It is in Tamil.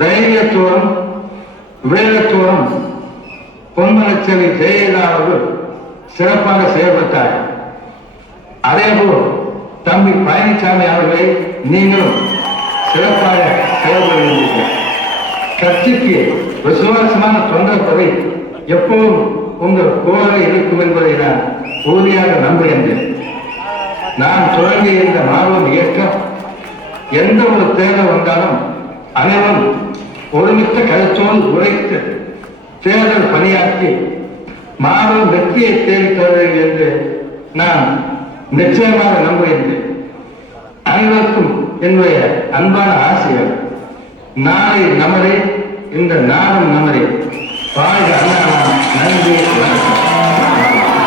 தைரியத்தோடும் விவேகத்தோடும் பொன்மனச்சேரி ஜெயலலிதா அவர்கள் சிறப்பாக செயல்பட்டார். அதேபோல் தம்பி பழனிசாமி அவர்களை நீங்களும் சிறப்பாக செயல்படுகிறீர்கள். கட்சிக்கு விசுவாசமான தொண்டர்பதை எப்போதும் உங்கள் கூட இருக்கும் என்பதை நான் உறுதியாக நம்புகின்றேன். நான் தொடங்கிய இந்த மாபெரும் இயக்கம் எந்த ஒரு தேர்தல் வந்தாலும் அனைவரும் ஒருமித்த கருத்தோடு உழைத்து தேர்தல் பணியாற்றி மாபெரும் வெற்றியை தேடித்தருவீர்கள் என்று நான் நிச்சயமாக நம்புகின்றேன். அனைவருக்கும் என்னுடைய அன்பான ஆசைகள். நாளை நமதே, இந்த நாடும் நமதே. வாழ்க அண்ணா. நன்றி, வணக்கம்.